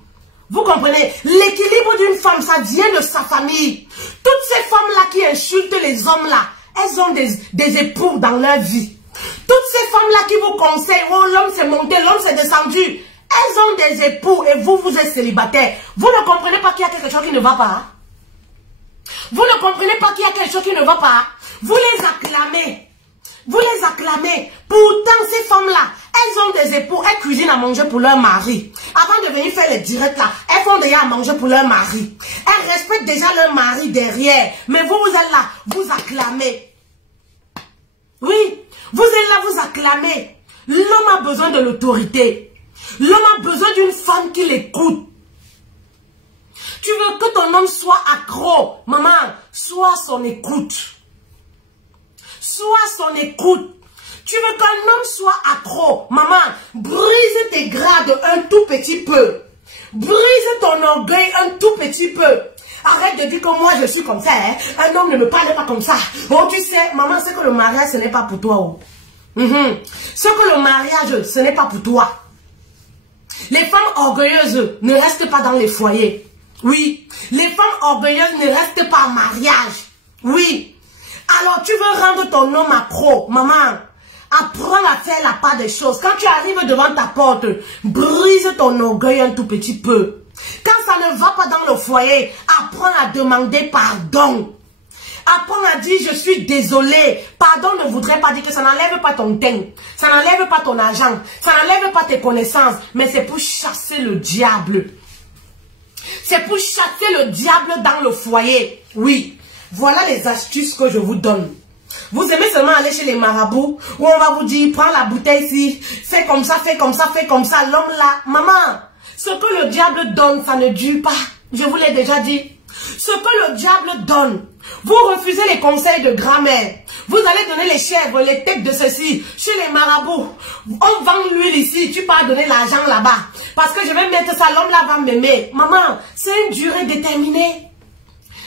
Vous comprenez? L'équilibre d'une femme, ça vient de sa famille. Toutes ces femmes-là qui insultent les hommes-là, elles ont des époux dans leur vie. Toutes ces femmes-là qui vous conseillent, oh l'homme s'est monté, l'homme s'est descendu. Elles ont des époux et vous, vous êtes célibataire. Vous ne comprenez pas qu'il y a quelque chose qui ne va pas. Vous ne comprenez pas qu'il y a quelque chose qui ne va pas. Vous les acclamez. Vous les acclamez. Pourtant, ces femmes-là, elles ont des époux, elles cuisinent à manger pour leur mari. Avant de venir faire les directs là, elles font déjà à manger pour leur mari. Elles respectent déjà leur mari derrière. Mais vous, vous êtes là, vous acclamez. Oui, vous êtes là, vous acclamez. L'homme a besoin de l'autorité. L'homme a besoin d'une femme qui l'écoute. Tu veux que ton homme soit accro. Maman, sois son écoute. Sois son écoute. Tu veux qu'un homme soit accro. Maman, brise tes grades un tout petit peu. Brise ton orgueil un tout petit peu. Arrête de dire que moi je suis comme ça. Hein? Un homme ne me parle pas comme ça. Oh, tu sais, maman, c'est que le mariage, ce n'est pas pour toi. Oh. Ce que le mariage, ce n'est pas pour toi. Les femmes orgueilleuses ne restent pas dans les foyers. Oui. Les femmes orgueilleuses ne restent pas en mariage. Oui. Alors, tu veux rendre ton homme accro. Maman, apprends à faire la part des choses. Quand tu arrives devant ta porte, brise ton orgueil un tout petit peu. Quand ça ne va pas dans le foyer, apprends à demander pardon. Apprends à dire je suis désolé. Pardon ne voudrait pas dire que ça n'enlève pas ton teint. Ça n'enlève pas ton argent. Ça n'enlève pas tes connaissances. Mais c'est pour chasser le diable. C'est pour chasser le diable dans le foyer. Oui. Voilà les astuces que je vous donne. Vous aimez seulement aller chez les marabouts où on va vous dire prends la bouteille ici, fais comme ça, fais comme ça, fais comme ça. L'homme là, maman, ce que le diable donne, ça ne dure pas. Je vous l'ai déjà dit. Ce que le diable donne, vous refusez les conseils de grand-mère. Vous allez donner les chèvres, les têtes de ceci, chez les marabouts. On vend l'huile ici, tu peux donner l'argent là-bas. Parce que je vais mettre ça, l'homme là va m'aimer. Maman, c'est une durée déterminée.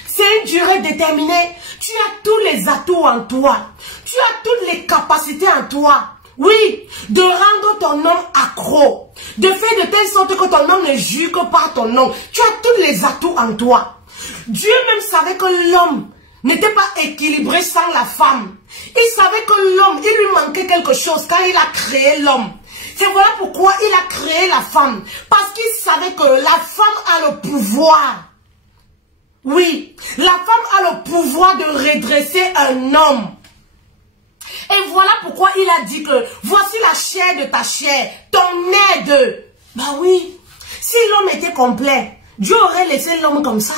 C'est une durée déterminée. Tu as tous les atouts en toi. Tu as toutes les capacités en toi. Oui, de rendre ton homme accro. De faire de telle sorte que ton homme ne juge que par ton nom. Tu as tous les atouts en toi. Dieu même savait que l'homme n'était pas équilibré sans la femme. Il savait que l'homme, il lui manquait quelque chose quand il a créé l'homme. C'est voilà pourquoi il a créé la femme. Parce qu'il savait que la femme a le pouvoir. Oui, la femme a le pouvoir de redresser un homme. Et voilà pourquoi il a dit que voici la chair de ta chair, ton aide. Bah oui, si l'homme était complet, Dieu aurait laissé l'homme comme ça.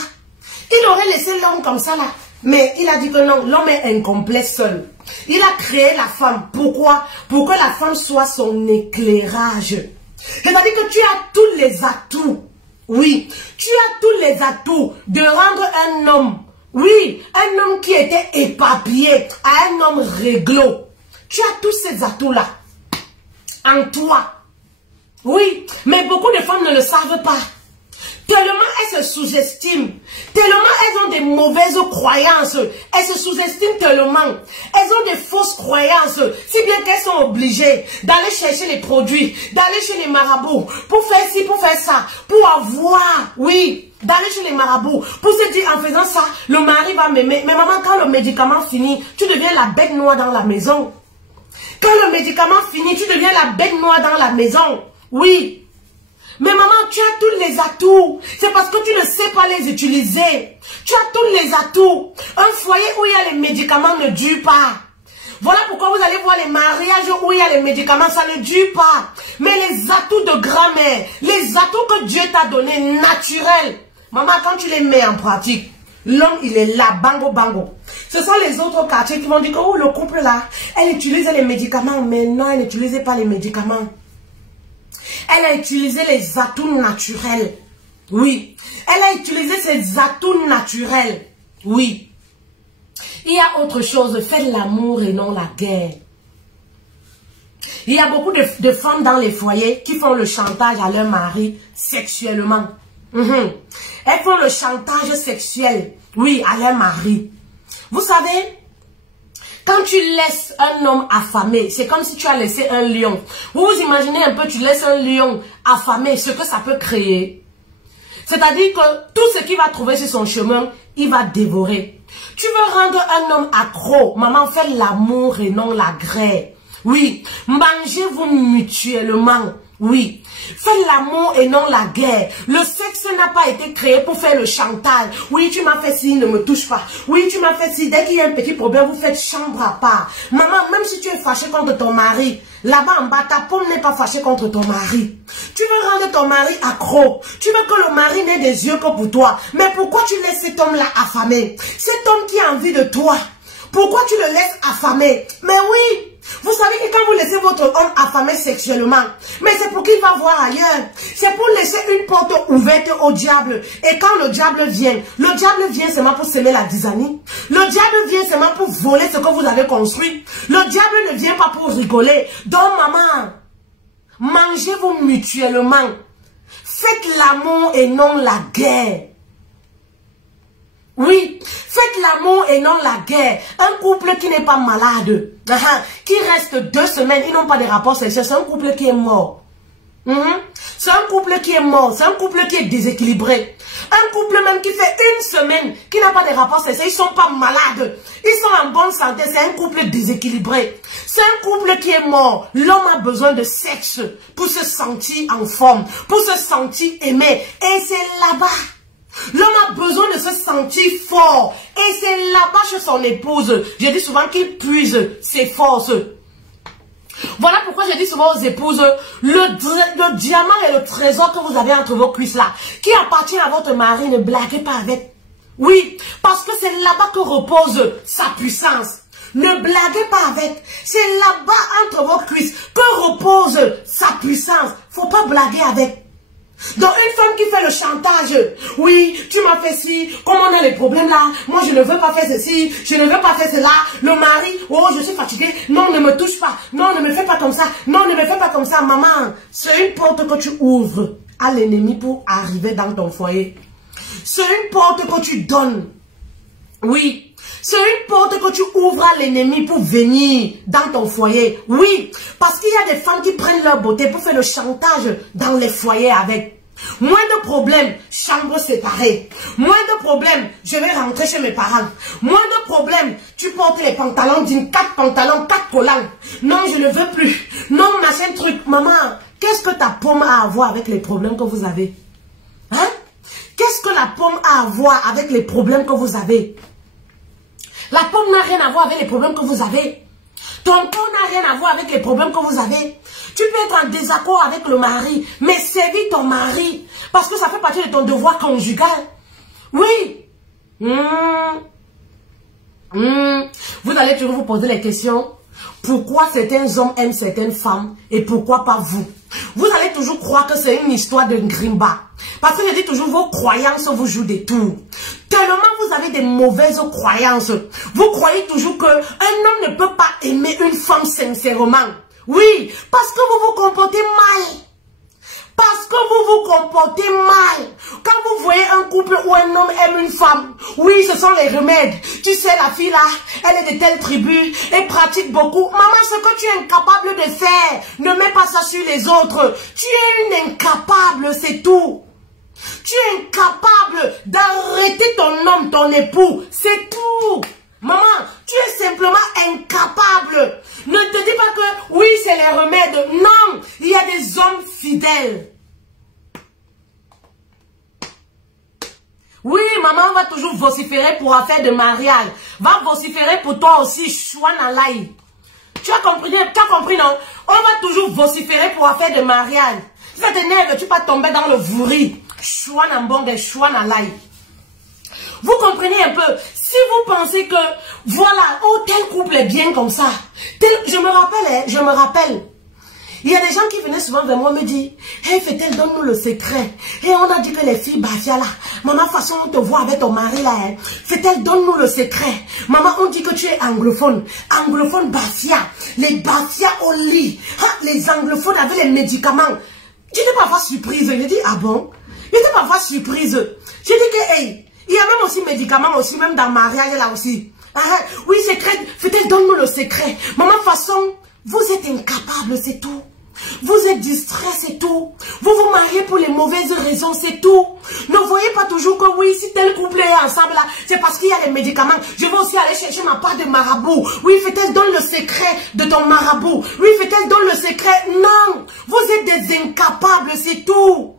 Il aurait laissé l'homme comme ça là. Mais il a dit que non, l'homme est incomplet seul. Il a créé la femme. Pourquoi? Pour que la femme soit son éclairage. C'est-à-dire que tu as tous les atouts. Oui, tu as tous les atouts de rendre un homme, oui, un homme qui était éparpillé à un homme réglo. Tu as tous ces atouts-là en toi. Oui, mais beaucoup de femmes ne le savent pas. Tellement elles se sous-estiment, tellement elles ont des mauvaises croyances, elles se sous-estiment tellement, elles ont des fausses croyances, si bien qu'elles sont obligées d'aller chercher les produits, d'aller chez les marabouts, pour faire ci, pour faire ça, pour avoir, oui, d'aller chez les marabouts, pour se dire en faisant ça, le mari va m'aimer. Mais maman, quand le médicament finit, tu deviens la bête noire dans la maison. Quand le médicament finit, tu deviens la bête noire dans la maison, oui. Mais maman, tu as tous les atouts. C'est parce que tu ne sais pas les utiliser. Tu as tous les atouts. Un foyer où il y a les médicaments ne dure pas. Voilà pourquoi vous allez voir les mariages où il y a les médicaments, ça ne dure pas. Mais les atouts de grand-mère, les atouts que Dieu t'a donnés, naturels. Maman, quand tu les mets en pratique, l'homme, il est là, bango, bango. Ce sont les autres quartiers qui vont dire que oh, le couple là, elle utilise les médicaments. Mais non, elle n'utilisait pas les médicaments. Elle a utilisé les atouts naturels. Oui. Elle a utilisé ses atouts naturels. Oui. Il y a autre chose. Faites l'amour et non la guerre. Il y a beaucoup de femmes dans les foyers qui font le chantage à leur mari sexuellement. Elles font le chantage sexuel. Oui, à leur mari. Vous savez, quand tu laisses un homme affamé, c'est comme si tu as laissé un lion. Vous vous imaginez un peu, tu laisses un lion affamé, ce que ça peut créer. C'est-à-dire que tout ce qu'il va trouver sur son chemin, il va dévorer. Tu veux rendre un homme accro, maman, fais l'amour et non la grêle. Oui, mangez-vous mutuellement. Oui, fais l'amour et non la guerre. Le sexe n'a pas été créé pour faire le chantage. Oui, tu m'as fait ci, ne me touche pas. Oui, tu m'as fait ci, dès qu'il y a un petit problème, vous faites chambre à part. Maman, même si tu es fâché contre ton mari, là-bas en bas, ta pomme n'est pas fâchée contre ton mari. Tu veux rendre ton mari accro. Tu veux que le mari n'ait des yeux que pour toi. Mais pourquoi tu laisses cet homme-là affamé? Cet homme qui a envie de toi. Pourquoi tu le laisses affamer? Mais oui, vous savez que quand vous laissez votre homme affamé sexuellement, mais c'est pour qu'il va voir ailleurs. C'est pour laisser une porte ouverte au diable. Et quand le diable vient seulement pour semer la zizanie. Le diable vient seulement pour voler ce que vous avez construit. Le diable ne vient pas pour rigoler. Donc maman, mangez-vous mutuellement. Faites l'amour et non la guerre. Oui, faites l'amour et non la guerre. Un couple qui n'est pas malade, qui reste 2 semaines, ils n'ont pas de rapport sexuel, c'est un couple qui est mort. C'est un couple qui est mort, c'est un couple qui est déséquilibré. Un couple même qui fait 1 semaine, qui n'a pas de rapport sexuel, ils ne sont pas malades. Ils sont en bonne santé, c'est un couple déséquilibré. C'est un couple qui est mort. L'homme a besoin de sexe pour se sentir en forme, pour se sentir aimé. Et c'est là-bas. L'homme a besoin de se sentir fort. Et c'est là-bas chez son épouse. Je dis souvent qu'il puise ses forces. Voilà pourquoi je dis souvent aux épouses, le diamant et le trésor que vous avez entre vos cuisses là, qui appartient à votre mari, ne blaguez pas avec. Oui, parce que c'est là-bas que repose sa puissance. Ne blaguez pas avec. C'est là-bas entre vos cuisses que repose sa puissance. Faut pas blaguer avec. Donc une femme qui fait le chantage, oui, tu m'as fait ci, comme on a les problèmes là, moi je ne veux pas faire ceci, je ne veux pas faire cela, le mari, oh je suis fatiguée, non ne me touche pas, non ne me fais pas comme ça, non ne me fais pas comme ça, maman, c'est une porte que tu ouvres à l'ennemi pour arriver dans ton foyer. C'est une porte que tu donnes, oui, c'est une porte que tu ouvres à l'ennemi pour venir dans ton foyer, oui, parce qu'il y a des femmes qui prennent leur beauté pour faire le chantage dans les foyers avec. Moins de problèmes, chambre séparée. Moins de problèmes, je vais rentrer chez mes parents. Moins de problèmes, tu portes les pantalons d'une 4 pantalons, 4 collants. Non, je ne veux plus. Non, machin truc. Maman, qu'est-ce que ta pomme a à voir avec les problèmes que vous avez? Hein? Qu'est-ce que la pomme a à voir avec les problèmes que vous avez? La pomme n'a rien à voir avec les problèmes que vous avez. Ton corps n'a rien à voir avec les problèmes que vous avez. Tu peux être en désaccord avec le mari, mais servis ton mari. Parce que ça fait partie de ton devoir conjugal. Oui. Vous allez toujours vous poser les questions. Pourquoi certains hommes aiment certaines femmes et pourquoi pas vous? Vous allez toujours croire que c'est une histoire de grimba. Parce que je dis toujours, vos croyances vous jouent des tours. Tellement vous avez des mauvaises croyances. Vous croyez toujours qu'un homme ne peut pas aimer une femme sincèrement. Oui, parce que vous vous comportez mal. Parce que vous vous comportez mal. Quand vous voyez un couple où un homme aime une femme, oui, ce sont les remèdes. Tu sais, la fille là, elle est de telle tribu, elle pratique beaucoup. Maman, ce que tu es incapable de faire, ne mets pas ça sur les autres. Tu es une incapable, c'est tout. Tu es incapable d'arrêter ton homme, ton époux, c'est tout. Maman, tu es simplement incapable. Ne te dis pas que oui, c'est les remèdes. Non, il y a des hommes fidèles. Oui, maman va toujours vociférer pour affaire de mariage. Va vociférer pour toi aussi, chouanalai. Tu as compris, non? On va toujours vociférer pour affaire de mariage. Si ça t'énerve, tu vas tomber dans le vouri. Chouanambongue, chouanalai. Vous comprenez un peu? Si vous pensez que, voilà, oh, tel couple est bien comme ça. Je me rappelle. Il y a des gens qui venaient souvent vers moi me dire, hey, Fetel, donne-nous le secret. Et on a dit que les filles Bafia là, maman, façon on te voit avec ton mari là, hein. Fetel, donne-nous le secret. Maman, on dit que tu es anglophone. Anglophone Bafia. Les Bafia au lit. Ah, les anglophones avec les médicaments. J'étais parfois surprise. Je dis, ah bon? J'étais parfois surprise. Je dis que, hey, il y a même aussi médicaments aussi, même dans le mariage là aussi. Ah, oui, secret, peut-être donne-nous le secret. Maman, façon, vous êtes incapable, c'est tout. Vous êtes distrait, c'est tout. Vous vous mariez pour les mauvaises raisons, c'est tout. Ne voyez pas toujours que oui, si tel couple est ensemble là, c'est parce qu'il y a les médicaments. Je vais aussi aller chercher ma part de marabout. Oui, peut-être donne le secret de ton marabout. Oui, peut-être donne le secret. Non, vous êtes des incapables, c'est tout.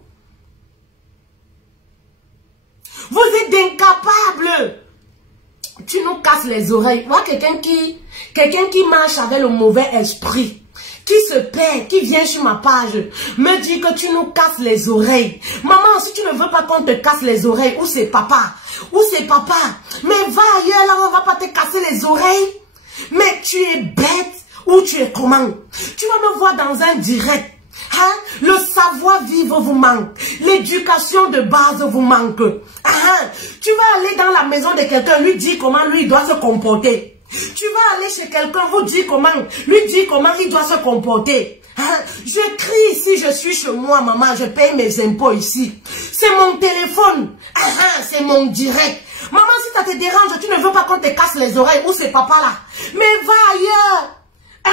Vous êtes incapables. Tu nous casses les oreilles. Voilà quelqu'un qui marche avec le mauvais esprit, qui se perd, qui vient sur ma page, me dit que tu nous casses les oreilles. Maman, si tu ne veux pas qu'on te casse les oreilles, ou c'est papa, Ou c'est papa. Mais va ailleurs, là, on va pas te casser les oreilles. Mais tu es bête ou tu es comment? Tu vas me voir dans un direct. Hein? Le savoir-vivre vous manque. L'éducation de base vous manque. Hein? Tu vas aller dans la maison de quelqu'un, lui dire comment lui doit se comporter. Tu vas aller chez quelqu'un, vous dire comment, lui dire comment il doit se comporter. Hein? Je crie ici, je suis chez moi, maman, je paye mes impôts ici. C'est mon téléphone. C'est mon direct. Maman, si ça te dérange, tu ne veux pas qu'on te casse les oreilles, ou c'est papa là. Mais va ailleurs. Hein?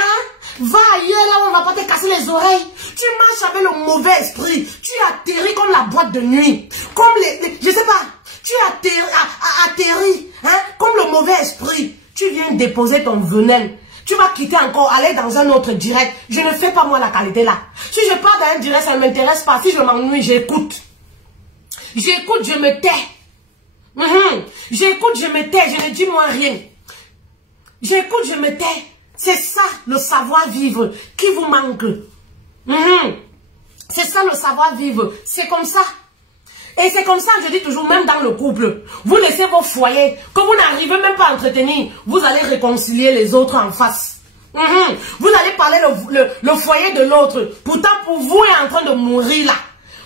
Va ailleurs, là, on va pas te casser les oreilles. Tu marches avec le mauvais esprit. Tu atterris comme la boîte de nuit. Comme je sais pas. Tu atterris, hein, comme le mauvais esprit. Tu viens déposer ton venin. Tu vas quitter encore, aller dans un autre direct. Je ne fais pas moi la qualité là. Si je pars dans un direct, ça ne m'intéresse pas. Si je m'ennuie, j'écoute. J'écoute, je me tais. J'écoute, je me tais. Je ne dis moi rien. J'écoute, je me tais. C'est ça le savoir-vivre qui vous manque. C'est ça le savoir-vivre. C'est comme ça. Et c'est comme ça, je dis toujours, même dans le couple. Vous laissez vos foyers, que vous n'arrivez même pas à entretenir, vous allez réconcilier les autres en face. Vous allez parler le foyer de l'autre. Pourtant, pour vous, est en train de mourir là.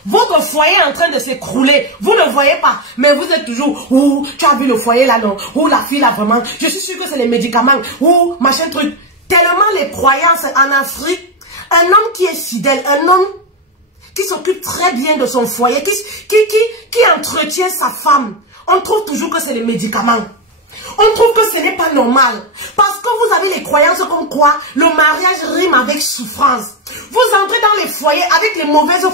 Votre foyer est en train de s'écrouler. Vous ne voyez pas. Mais vous êtes toujours, ouh, tu as vu le foyer là, non? Ouh, la fille là, vraiment. Je suis sûre que c'est les médicaments. Ouh, machin truc. Tellement les croyances en Afrique. Un homme qui est fidèle, un homme qui s'occupe très bien de son foyer, qui entretient sa femme. On trouve toujours que c'est les médicaments. On trouve que ce n'est pas normal. Parce que vous avez les croyances comme quoi le mariage rime avec souffrance. Vous entrez dans les foyers avec les mauvaises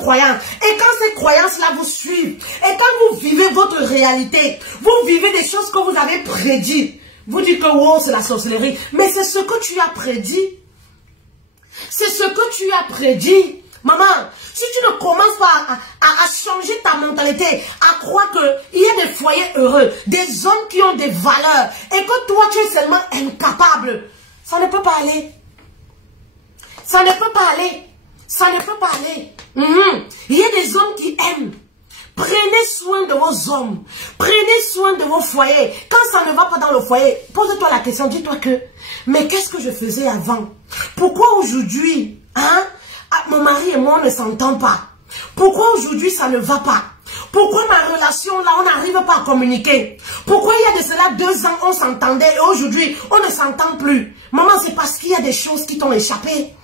croyances. Et quand ces croyances-là vous suivent, et quand vous vivez votre réalité, vous vivez des choses que vous avez prédit. Vous dites que oh, c'est la sorcellerie. Mais c'est ce que tu as prédit. C'est ce que tu as prédit. Maman, si tu ne commences pas à changer ta mentalité, à croire qu'il y a des foyers heureux, des hommes qui ont des valeurs, et que toi tu es seulement incapable, ça ne peut pas aller. Ça ne peut pas aller. Ça ne peut pas aller. Il y a des hommes qui aiment. Prenez soin de vos hommes. Prenez soin de vos foyers. Quand ça ne va pas dans le foyer, pose-toi la question, dis-toi que, mais qu'est-ce que je faisais avant? Pourquoi aujourd'hui, hein, mon mari et moi, on ne s'entend pas? Pourquoi aujourd'hui, ça ne va pas? Pourquoi ma relation, là, on n'arrive pas à communiquer? Pourquoi il y a de cela 2 ans, on s'entendait et aujourd'hui, on ne s'entend plus? Maman, c'est parce qu'il y a des choses qui t'ont échappé.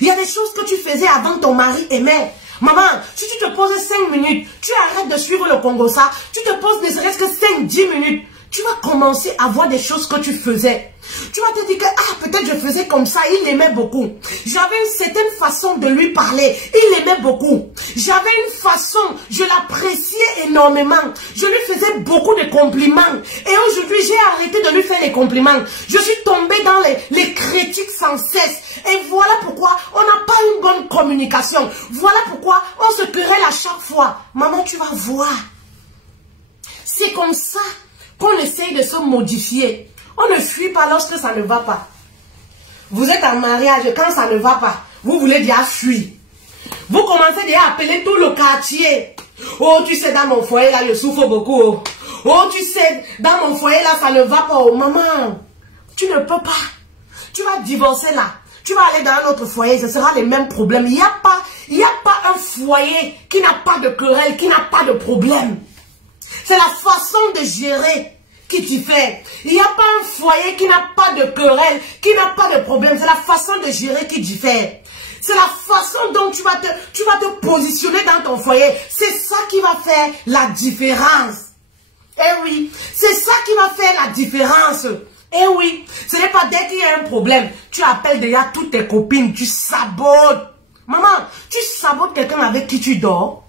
Il y a des choses que tu faisais avant ton mari aimait. Maman, si tu te poses 5 minutes, tu arrêtes de suivre le Congo ça, tu te poses ne serait-ce que 5-10 minutes, tu vas commencer à voir des choses que tu faisais. Tu vas te dire que, ah, peut-être je faisais comme ça, il l'aimait beaucoup. J'avais une certaine façon de lui parler, il l'aimait beaucoup. J'avais une façon, je l'appréciais énormément. Je lui faisais beaucoup de compliments. Et aujourd'hui, j'ai arrêté de lui faire les compliments. Je suis tombée dans les critiques sans cesse. Et voilà pourquoi on n'a pas une bonne communication. Voilà pourquoi on se querelle à chaque fois. Maman, tu vas voir. C'est comme ça qu'on essaye de se modifier. On ne fuit pas lorsque ça ne va pas. Vous êtes en mariage, quand ça ne va pas, vous voulez déjà fuir. Vous commencez déjà à appeler tout le quartier. Oh, tu sais, dans mon foyer, là, je souffre beaucoup. Oh, oh tu sais, dans mon foyer, là, ça ne va pas. Oh, maman, tu ne peux pas. Tu vas divorcer, là. Tu vas aller dans un autre foyer, ce sera les mêmes problèmes. Il n'y a pas un foyer qui n'a pas de querelle, qui n'a pas de problème. C'est la façon de gérer qui diffère. Il n'y a pas un foyer qui n'a pas de querelle, qui n'a pas de problème. C'est la façon de gérer qui diffère. C'est la façon dont tu vas te positionner dans ton foyer. C'est ça qui va faire la différence. Eh oui, c'est ça qui va faire la différence. Eh oui, ce n'est pas dès qu'il y a un problème, tu appelles déjà toutes tes copines, tu sabotes. Maman, tu sabotes quelqu'un avec qui tu dors.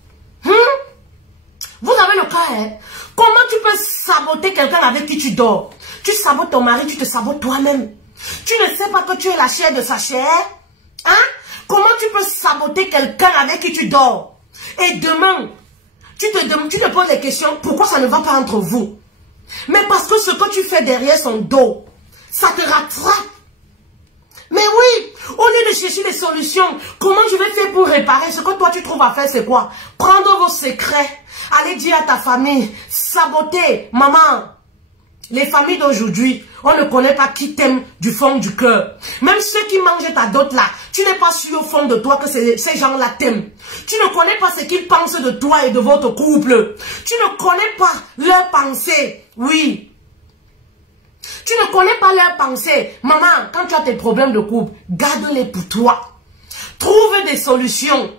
Vous avez le cas, hein? Comment tu peux saboter quelqu'un avec qui tu dors? Tu sabotes ton mari, tu te sabotes toi-même. Tu ne sais pas que tu es la chair de sa chair? Hein? Comment tu peux saboter quelqu'un avec qui tu dors? Et demain, tu te poses les questions, pourquoi ça ne va pas entre vous? Mais parce que ce que tu fais derrière son dos, ça te rattrape. Mais oui, au lieu de chercher des solutions, comment je vais faire pour réparer? Ce que toi tu trouves à faire, c'est quoi? Prendre vos secrets, aller dire à ta famille, saboter, maman. Les familles d'aujourd'hui, on ne connaît pas qui t'aime du fond du cœur. Même ceux qui mangent ta dot là, tu n'es pas sûr au fond de toi que ces gens-là t'aiment. Tu ne connais pas ce qu'ils pensent de toi et de votre couple. Tu ne connais pas leurs pensées. Oui. Tu ne connais pas leurs pensées. Maman, quand tu as tes problèmes de couple, garde-les pour toi. Trouve des solutions.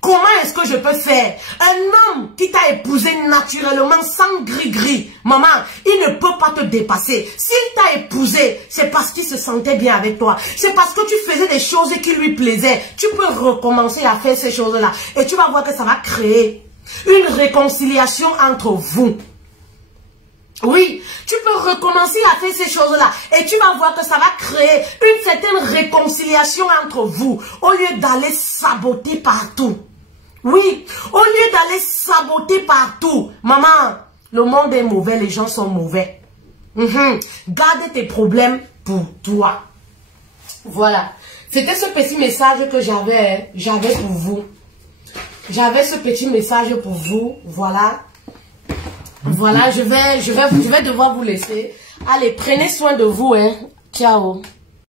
Comment est-ce que je peux faire? Un homme qui t'a épousé naturellement sans gris-gris, maman, il ne peut pas te dépasser. S'il t'a épousé, c'est parce qu'il se sentait bien avec toi. C'est parce que tu faisais des choses qui lui plaisaient. Tu peux recommencer à faire ces choses-là. Et tu vas voir que ça va créer une réconciliation entre vous. Oui, tu peux recommencer à faire ces choses-là. Et tu vas voir que ça va créer une certaine réconciliation entre vous. Au lieu d'aller saboter partout. Oui, au lieu d'aller saboter partout. Maman, le monde est mauvais, les gens sont mauvais. Garde tes problèmes pour toi. Voilà. C'était ce petit message que j'avais pour vous. J'avais ce petit message pour vous. Voilà. Voilà, je vais devoir vous laisser. Allez, prenez soin de vous, hein. Ciao.